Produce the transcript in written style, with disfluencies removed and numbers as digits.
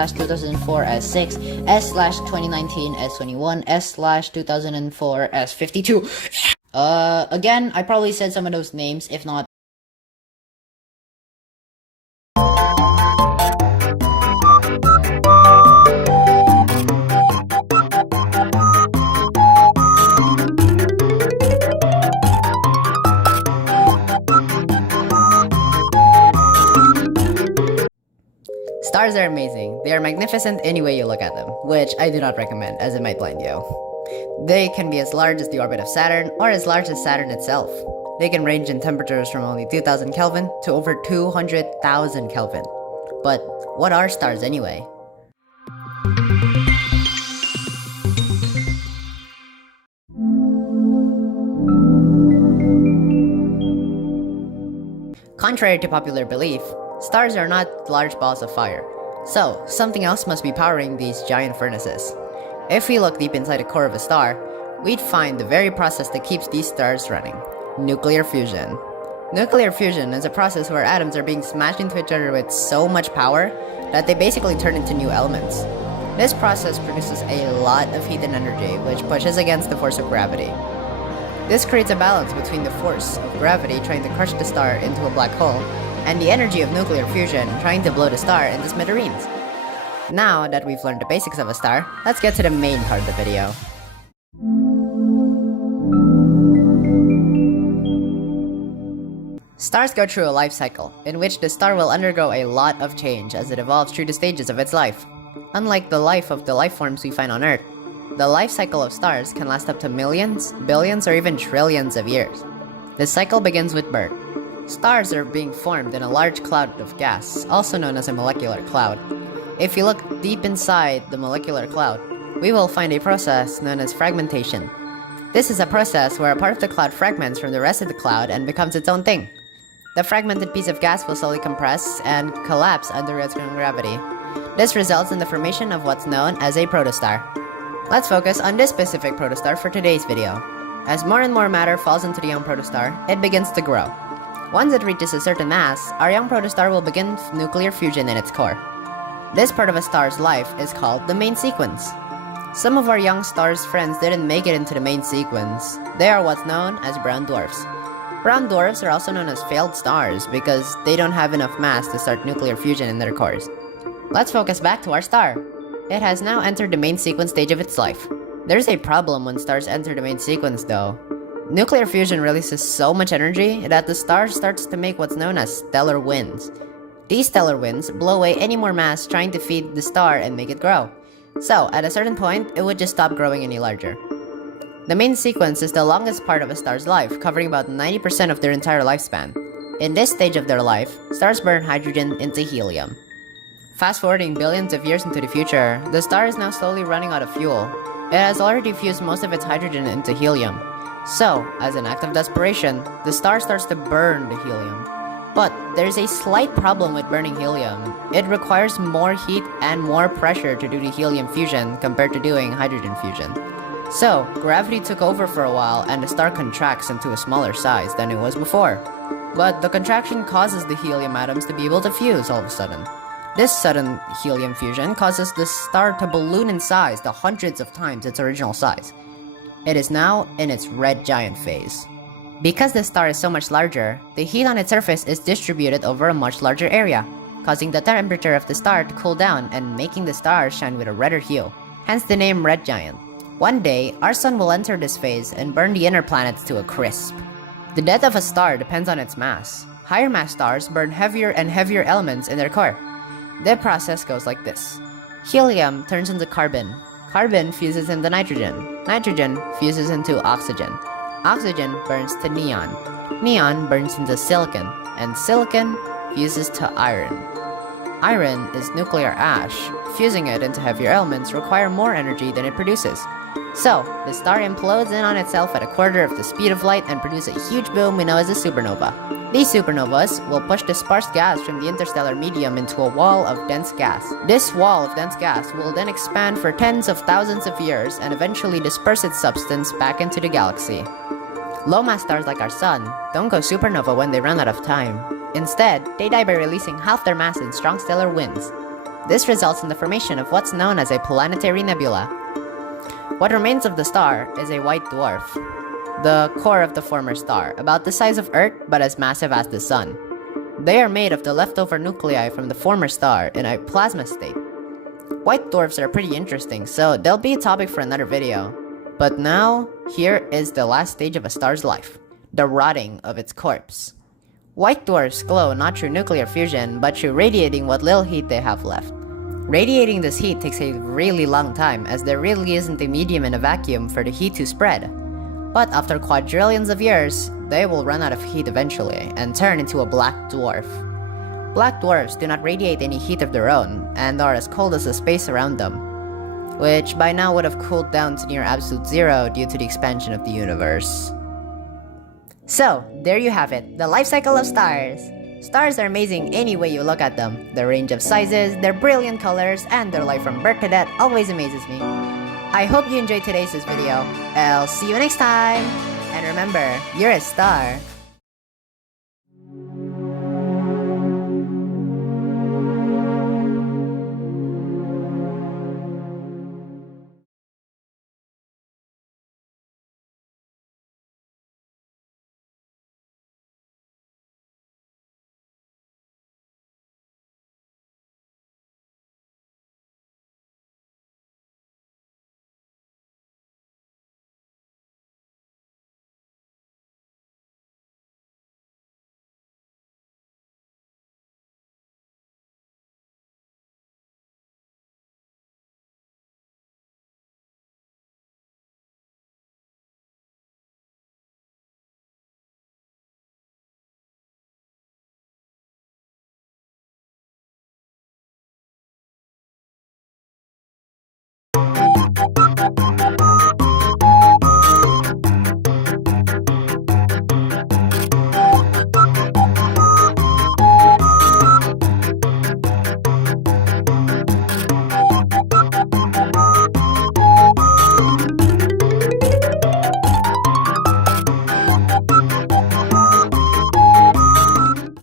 S/2004 S6, S/2019 S21, S/2004 S52. Again, I probably said some of those names, if not. Stars are amazing. They are magnificent any way you look at them, which I do not recommend as it might blind you. They can be as large as the orbit of Saturn or as large as Saturn itself. They can range in temperatures from only 2000 Kelvin to over 200,000 Kelvin. But what are stars anyway? Contrary to popular belief, stars are not large balls of fire. So, something else must be powering these giant furnaces. If we look deep inside the core of a star, we'd find the very process that keeps these stars running: nuclear fusion. Nuclear fusion is a process where atoms are being smashed into each other with so much power that they basically turn into new elements. This process produces a lot of heat and energy, which pushes against the force of gravity. This creates a balance between the force of gravity trying to crush the star into a black hole and the energy of nuclear fusion trying to blow the star into smithereens. Now that we've learned the basics of a star, let's get to the main part of the video. Stars go through a life cycle, in which the star will undergo a lot of change as it evolves through the stages of its life. Unlike the life of the life forms we find on Earth, the life cycle of stars can last up to millions, billions, or even trillions of years. This cycle begins with birth. Stars are being formed in a large cloud of gas, also known as a molecular cloud. If you look deep inside the molecular cloud, we will find a process known as fragmentation. This is a process where a part of the cloud fragments from the rest of the cloud and becomes its own thing. The fragmented piece of gas will slowly compress and collapse under its own gravity. This results in the formation of what's known as a protostar. Let's focus on this specific protostar for today's video. As more and more matter falls into the young protostar, it begins to grow. Once it reaches a certain mass, our young protostar will begin nuclear fusion in its core. This part of a star's life is called the main sequence. Some of our young star's friends didn't make it into the main sequence. They are what's known as brown dwarfs. Brown dwarfs are also known as failed stars because they don't have enough mass to start nuclear fusion in their cores. Let's focus back to our star. It has now entered the main sequence stage of its life. There's a problem when stars enter the main sequence though. Nuclear fusion releases so much energy that the star starts to make what's known as stellar winds. These stellar winds blow away any more mass trying to feed the star and make it grow. So, at a certain point, it would just stop growing any larger. The main sequence is the longest part of a star's life, covering about 90% of their entire lifespan. In this stage of their life, stars burn hydrogen into helium. Fast forwarding billions of years into the future, the star is now slowly running out of fuel. It has already fused most of its hydrogen into helium. So, as an act of desperation, the star starts to burn the helium. But there's a slight problem with burning helium. It requires more heat and more pressure to do the helium fusion compared to doing hydrogen fusion. So, gravity took over for a while and the star contracts into a smaller size than it was before. But the contraction causes the helium atoms to be able to fuse all of a sudden. This sudden helium fusion causes the star to balloon in size to hundreds of times its original size. It is now in its red giant phase. Because the star is so much larger, the heat on its surface is distributed over a much larger area, causing the temperature of the star to cool down and making the star shine with a redder hue, hence the name red giant. One day, our sun will enter this phase and burn the inner planets to a crisp. The death of a star depends on its mass. Higher mass stars burn heavier and heavier elements in their core. The process goes like this. Helium turns into carbon. Carbon fuses into nitrogen. Nitrogen fuses into oxygen. Oxygen burns to neon. Neon burns into silicon. And silicon fuses to iron. Iron is nuclear ash. Fusing it into heavier elements require more energy than it produces. So, the star implodes in on itself at a quarter of the speed of light and produces a huge boom we know as a supernova. These supernovas will push the sparse gas from the interstellar medium into a wall of dense gas. This wall of dense gas will then expand for tens of thousands of years and eventually disperse its substance back into the galaxy. Low-mass stars like our sun don't go supernova when they run out of time. Instead, they die by releasing half their mass in strong stellar winds. This results in the formation of what's known as a planetary nebula. What remains of the star is a white dwarf, the core of the former star, about the size of Earth but as massive as the Sun. They are made of the leftover nuclei from the former star in a plasma state. White dwarfs are pretty interesting, so they'll be a topic for another video. But now, here is the last stage of a star's life, the rotting of its corpse. White dwarfs glow not through nuclear fusion, but through radiating what little heat they have left. Radiating this heat takes a really long time, as there really isn't a medium in a vacuum for the heat to spread. But after quadrillions of years, they will run out of heat eventually, and turn into a black dwarf. Black dwarfs do not radiate any heat of their own, and are as cold as the space around them, which by now would have cooled down to near absolute zero due to the expansion of the universe. So, there you have it, the life cycle of stars. Stars are amazing any way you look at them. Their range of sizes, their brilliant colors, and their life from birth to death always amazes me. I hope you enjoyed today's video. I'll see you next time! And remember, you're a star.